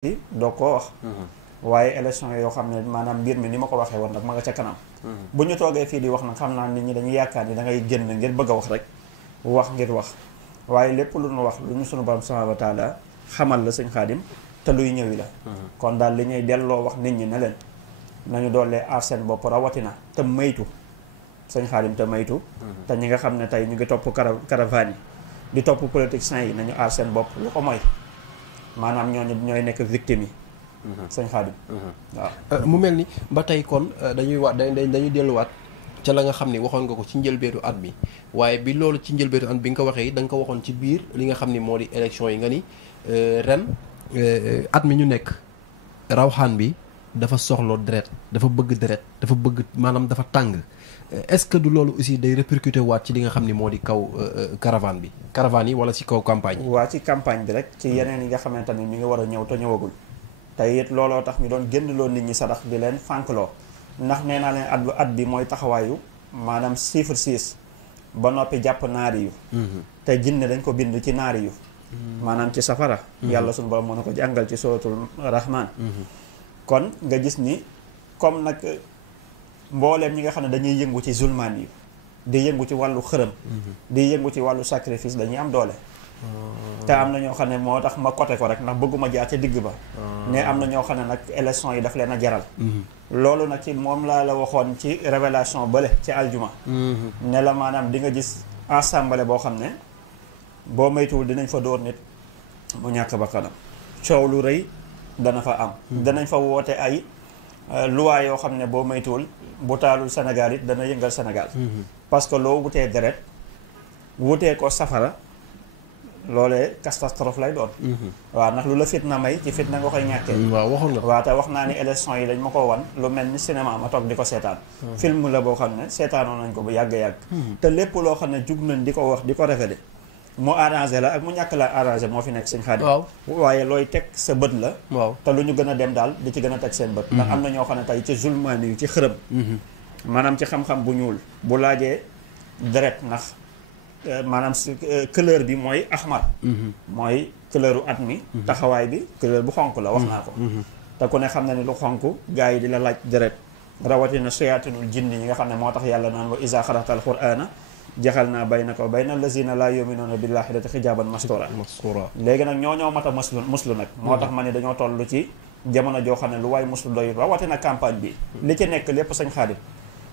doo ko wax. waaye élection yoo xam ne maanaam mbir mi ni ma ko waxee woon nag ma nga ca kanam. bu ñu toogee fii di wax nag xam naa nit ñi dañuy yaakaar ni da ngay génn ngir bëgg a wax rek wax ngir wax waaye lépp lu ñu wax lu ñu sunu borom subhanahu wa taala xamal la sëñ Xaadim te luy ñëwi la. kon daal li ñuy delloo wax nit ñi ne leen nañu doolee aar seen bopp rawatina te maytu sëñ Xaadim te maytu. te ñi nga xam ne tey ñu ngi topp caravane yi di topp politiciens yi nañu aar seen bopp lu ko mooy maanaam ñooy nekk victime yi. sëñ Xaadim waaw mu mel ni ba tey kon dañuy delluwaat ca la nga xam ni waxoon nga ko ci njëlbeetu at bi waaye bi loolu ci njëlbeetu at bi nga ko waxee da nga ko waxoon ci biir li nga xam ni moo di élection yi nga ni ren at mi ñu nekk rawxaan bi dafa soxlo deret dafa bëgg deret dafa bëgg maanaam dafa tàng est-ce que du loolu aussi day répercuter waat ci li nga xam ni moo di kaw caravane yi wala ci kaw campagne yi. waa ci campagne bi rek ci yeneen yi nga xamante ni mi ngi war a ñëw te ñëwagul tey it looloo tax ñu doon génnloo nit ñi sadax di leen fànkloo ndax nee naa leen at bi mooy taxawaayu maanaam chiffre 6 ba noppi jàpp naari yu te jinne dañ ko bind ci naari yu maanaam ci safara yàlla suñu borom moo na ko jàngal ci suratul rahman kon nga gis ni comme nag mbooleem ñi nga xam ne dañuy yëngu ci zulmaan yi di yëngu ci wàllu xërëm di yëngu ci wàllu sacrifice dañuy am doole te am na ñoo xam ne moo tax ma côté ko rek ndax bëgguma jaar ca digg ba ne am na ñoo xam ne nag élection yi daf leen a jaral loolu nag ci moom laa la waxoon ci révélation bële ci aljuma ne la maanaam di nga gis assemblée boo xam ne boo maytuwul dinañ fa dóor nit mu ñàkk ba kanam coow lu rëy dana fa am danañ fa woote ay loi yoo xam ne boo maytuwul bu taalul Sénégal it dana yëngal Sénégal parce que loo wutee deret wutee ko safara loolee catastrophe lay doon waaw ndax lu la fitna may ci fitna nga koy ñàkkee waaw waxoon nga waaw te wax naa ni élection yi dañ ma ko wan lu mel ni cinéma ma toog di ko seetaan film la boo xam ne seetaanoon nañ ko bu yàgg-yàgg te lépp loo xam ne jug nañ di ko wax di ko rafet mu arrangé la ak mu ñàkk la arrangé moo fi nekk sëñ Xaadim waaye looy teg sa bët la waaw te lu ñu gën a dem daal di ci gën a teg seen bët ndax am na ñoo xam ne tey ci zulmaani yi ci xërëm maanaam ci xam-xam bu ñuul bu laajee deret ndax maanaam couleur bi mooy ahmar mooy couleuru at mi taxawaay bi couleur bu xonk la wax naa ko te ku ne xam na ni lu xonk gars yi di la laaj deret rawatina sayaatinul jinni yi nga xam ne moo tax yàlla naan wa iza xaratal qur'ana jaxal naa baynaka wa bayna lazina laa yuminuuna billahi dati xijaaban mastura léegi nag ñoo mat a muslu nag moo tax ma ne dañoo toll ci jamono joo xam ne lu waay muslu doyut rawatina campagne bi li ci nekk lépp sëñ Xaadim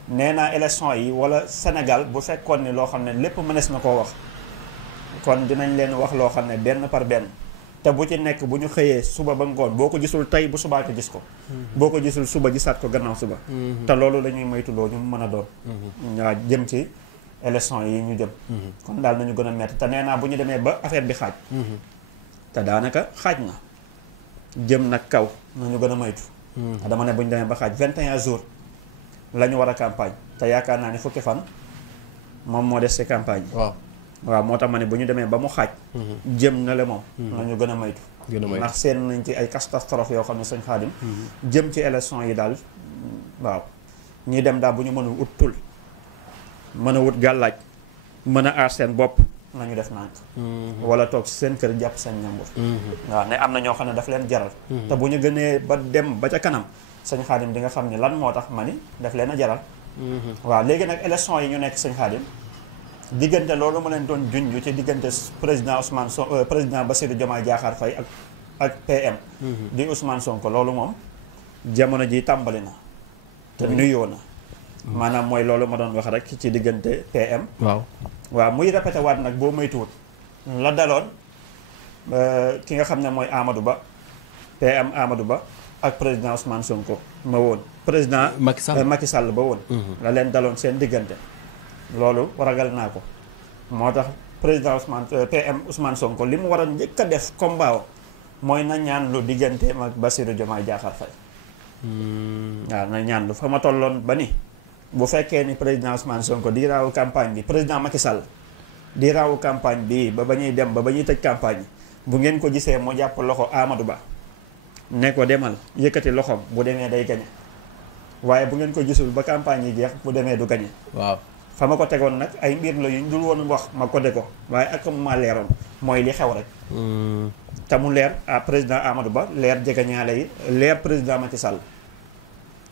nee naa élection yi wala Sénégal bu fekkoon ni loo xam ne lépp mënees na koo wax kon dinañ leen wax loo xam ne benn par benn te bu ci nekk bu ñu xëyee suba ba ngoon boo ko gisul tey bu subaa ko gis ko boo ko gisul suba gisaat ko gannaaw suba te loolu la ñuy moytuloo ñu mën a doon waa jëm ci élection yi ñu jëm kon daal nañu gën a metti te nee naa bu ñu demee ba affaire bi xaaj te daanaka xaaj na jëm nag kaw nañu gën a moytu dama ne bu ñu demee ba xaaj 21 jours la ñu war a campagne te yaakaar naa ni fukki fan moom moo des ci campagne bi waaw moo tax ma ne bu ñu demee ba mu xaaj jëm na le moom nañu gën a maytu ndax seen nañ ci ay catastrophe yoo xam ne sëñ Xaadim jëm ci élection yi daal waaw ñi dem daal bu ñu mënul ut tul mën a wut gàllaaj mën a aar seen bopp nañu def nànk wala toog ci seen kër jàpp seen ñambur waaw ne am na ñoo xam ne daf leen jaral te bu ñu gënee ba dem ba ca kanam sëñ Xaadim di nga xam ni lan moo tax ma ni daf leen a jaral waaw léegi nag élection yi ñu nekk sëñ Xaadim diggante loolu ma leen doon junj ci diggante président Ousmane Sonko président Bassirou Diomaye Diakhar Faye ak PM di Ousmane Sonko loolu moom jamono ji tàmbali na te nuyoo na maanaam mooy loolu ma doon wax rek ci diggante PM waaw muy répété waat nag boo moytuwut la daloon ki nga xam ne mooy Amadou Ba PM Amadou Ba ak président Ousmane Sonko ma woon président Macky Sall ba woon la leen daloon seen diggante loolu ragal naa ko moo tax président PM Ousmane Sonko li mu war a njëkk a def combat mooy na ñaan lu diggante ak Bassirou Diomaye Diakhar Faye waaw na ñaan lu fa ma tolloon ba ni bu fekkee ni président Ousmane Sonko di raawu campagne bi président Macky Sall di raawu campagne bi ba ñuy dem ba ñuy tëj campagne bu ngeen ko gisee mu jàpp loxo Amadou Ba ne ko demal yëkkati loxoom bu demee day gañe waaye bu ngeen ko gisul ba campagne yi jeex bu demee du gañe waaw fa ma ko tegoon nag ay mbir la yu ñu dul woon wax ma ko de ko waaye ak ma leeroon mooy li xew rek te mu leer président Amadou Ba leer jegeñaale yi leer président Macky Sall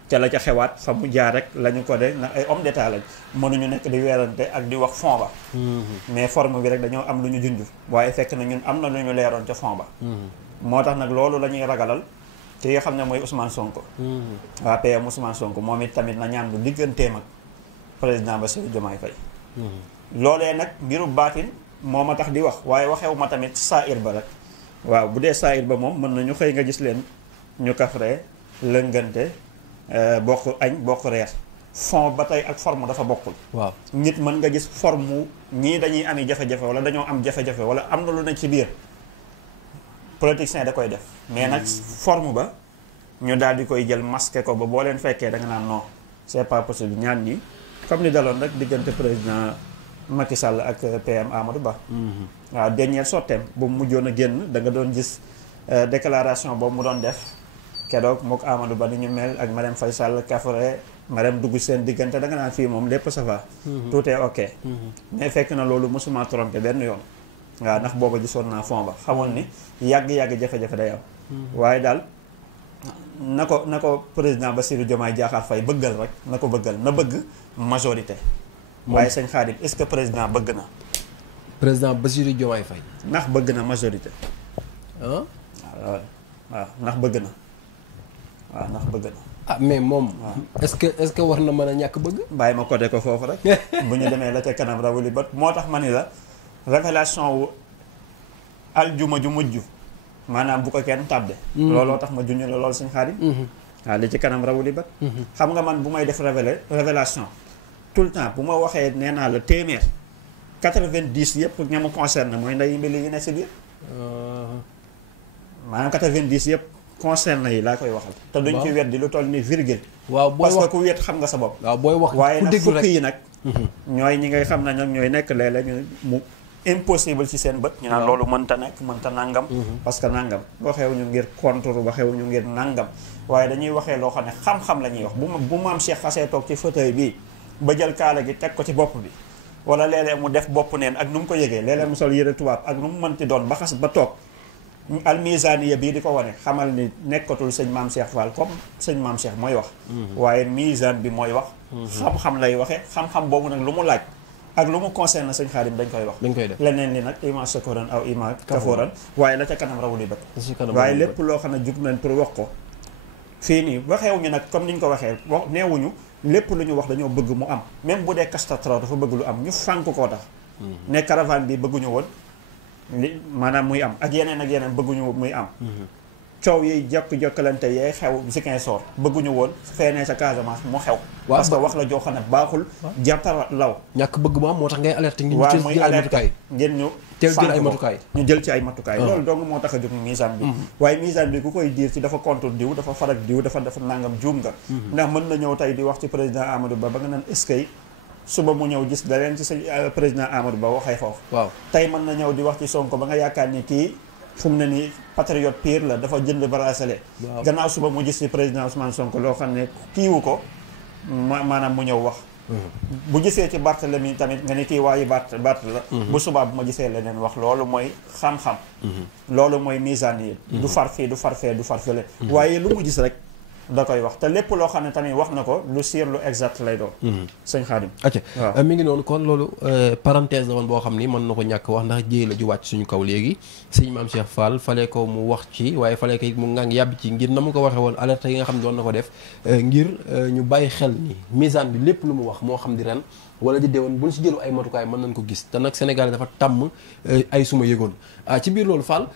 ca la ca xewaat fa mu jaar rek la ñu ko de ndax ay homme d'état lañ mënuñu nekk di weerante ak di wax fond ba mais forme bi rek dañoo am lu ñu junj waaye fekk na ñun am na lu ñu leeroon ca fond ba moo tax nag loolu la ñuy ragalal ci nga xam ne mooy Ousmane Sonko waa PM Ousmane Sonko moom it tamit na ñaan bu digganteem ak président Bassirou Diomaye Faye loolee nag mbiru baatin moo ma tax di wax waaye waxewu ma tamit saahir ba rek waaw bu dee saahir ba moom mën nañu xëy nga gis leen ñu kafree lëngante bokk añ bokk reer fond ba tey ak forme dafa bokkul waaw nit mën nga gis forme ñii dañuy ami jafe-jafe wala dañoo am jafe-jafe wala am na lu ne ci biir politicien da koy def mais nag forme ba ñu daal di koy jël masqué ko ba boo leen fekkee da nga naan non c'est pas possible ñaan ñi comme ni daloon rek diggante président Macky Sall ak PM Amadou Ba waaw dernière sotteem bu mu mujjoon a génn da nga doon gis déclaration boobu mu doon def keroog mook Amadou Ba ni ñu mel ak Marème Faye Sall Kafre Marème dugg seen diggante da nga naan fii moom lépp ça va tout est ok mais fekk na loolu mosuma trompé benn yoon waaw ndax booba gisoon naa fond ba xamoon ni yàgg-yàgg jafe-jafe day am waaye daal na ko président Bassirou Diomaye Diakhar Faye bëggal rek na ko bëggal na bëgg majorité waaye sëñ Khadim est-ce que président bëgg na président Bassirou Diomaye Faye ndax bëgg na majorité ah waaw ndax bëgg na waaw ndax bëgg na ah mais moom est-ce que war na mën a ñàkk bëgg bàyyi ma côté ko foofu rek bu ñu demee la ca kanam rawuli bat moo tax ma ni la révélation wu aljuma ju mujj maanaam bu ko kenn tàbde looloo tax ma junñu la loolu suñ Xaadim waaw li ci kanam rawuli bat xam nga man bu may def révélation tout le temps bu ma waxee nee naa la téeméer 90 yëpp ña mu concerne mooy nday mbili yi ne si biir maanaam 90 yëpp concerne yi laa koy waxal te duñ ci weddi lu toll ni virgule waaw booy wax parce que ku wet xam nga sa bopp waaw booy wax waaye ku nag déglu fukk rek yi nag ñooy ñi ngay xam ne nag ñooy nekk léeg-léeg ñu mu impossible ci seen bët ñu naan loolu mënta nekk mënta nangam parce que nangam waxeewuñu ngir contre waxeewuñu ngir nangam waaye dañuy waxee loo xam ne xam-xam la ñuy wax bu maam Cheikh xasee toog ci fauteuil bii ba jël kaala gi teg ko ci bopp bi wala léeg-léeg mu def bopp neen ak nu mu ko yëgee léeg-léeg mu sol yëre tubaab ak nu mu mënti doon ba xas ba toog almisaniya bii di ko wane xamal ni nekkatul sëñ maam Cheikh Fall comme sëñ maam Cheikh mooy wax waaye misaan bi mooy wax xam-xam lay waxe xam-xam boobu nag lu mu laaj ak lu mu concerne sëñ Xaadim dañ koy wax dañ koy def leneen li nag ima sakoran aw ima kaforan waaye la ca kanam rawuli bët waaye lépp loo xam ne jug nañ pour wax ko fii nii waxeewuñu nag comme ni ñu ko waxee wax neewuñu lépp lu ñu wax dañoo bëgg mu am même bu dee Castatra dafa bëgg lu am ñu fànk koo tax ne caravane bi bëgguñu woon li maanaam muy am ak yeneen bëgguñu muy am coow yi jokkalante yee xew Ziguinchor bëgguñu woon feenee sa Casamance mu xew parce que wax la joo xam ne baaxul jarta law ñàkk bëgg mu am moo tax ngay alerte ngir ñu waaw jël muy ay alerte matukaay ngeen ñu teel jël ay fànk ko. matukaay ñu jël ci ay matukaay loolu dong moo tax a jóg misaan bi waaye misaan bi ku koy diir ci dafa contre diw dafa farak diw dafa nangam juum nga ndax mën na ñëw tey di wax ci président Amadou Ba ba nga naan est-ce que suba mu ñëw gis da leen ci sa président Amadou Ba waxee foofu waaw tey mën na ñëw di wax ci Sonko ba nga yaakaar ni kii fu mu ne nii patriote pire la dafa jënd bracelet waaw. gannaaw suba mu gis ci président Ousmane Sonko loo xam ne kiiwu ko maanaam mu ñëw wax bu gisee ci Barthélemy tamit nga ni kii waayu Bart la bu subaa bu ma gisee leneen wax loolu mooy xam-xam loolu mooy misaan yi du far fii du far fee du far fële waaye lu mu gis rek da koy wax te lépp loo xam ne tamit wax na ko lu siir lu exact lay doon sëñ Xaadim acca waaw. mi ngi noonu kon loolu parenthèse la woon boo xam ni mën na ko ñàkk wax ndax jéey la ju wàcc suñu kaw léegi sëñ Maam Cheikh Fall fale ko mu wax ci waaye fale ko it mu ngang yàbbi ci ngir na mu ko waxee woon alerte yi nga xam ne doon na ko def ngir ñu bàyyi xel ni misaan bi lépp lu mu wax moo xam di ren wala di déwoon bu ñu si jëlu ay matukaay mën nañ ko gis te nag Sénégal dafa tàmm ay suma yëgoon ci biir loolu Fall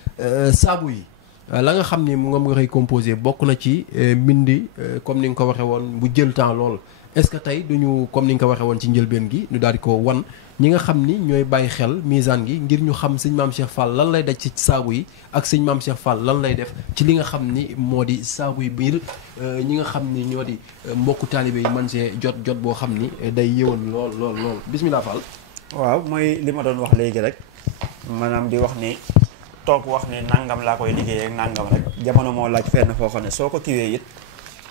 saabu yi la nga xam ni mu nga koy composé bokk na ci mbindi comme ni nga ko waxee woon bu jël temps lool est-ce que tey duñu comme ni nga ko waxee woon ci njëlbeen gi ñu daal di ko wan ñi nga xam ni ñooy bàyyi xel misaan gi ngir ñu xam sëñ Maam Cheikh Fall lan lay daj ci saabu yi ak sëñ Maam Cheikh Fall lan lay def ci li nga xam ni moo di saabu yi biir ñi nga xam ni ñoo di mbokku taalibe yi man see jot boo xam ni day yëwan lool bismillah Fall. waaw mooy li ma doon wax léegi rek maanaam di wax ni toog wax ni nangam laa koy liggéeyee ak nangam rek jamono moo laaj fenn foo xam ne soo ko kiwee it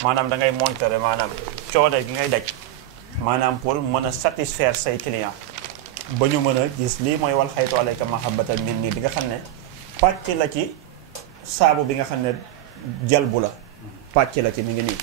maanaam da ngay monter maanaam coode gi ngay daj maanaam pour mën a satisfaire say client ba ñu mën a gis lii mooy wal xaytu alayka mahabbatan min nii di nga xam ne pàcc la ci saabu bi nga xam ne jalbu la pàcc la ci mi ngi nii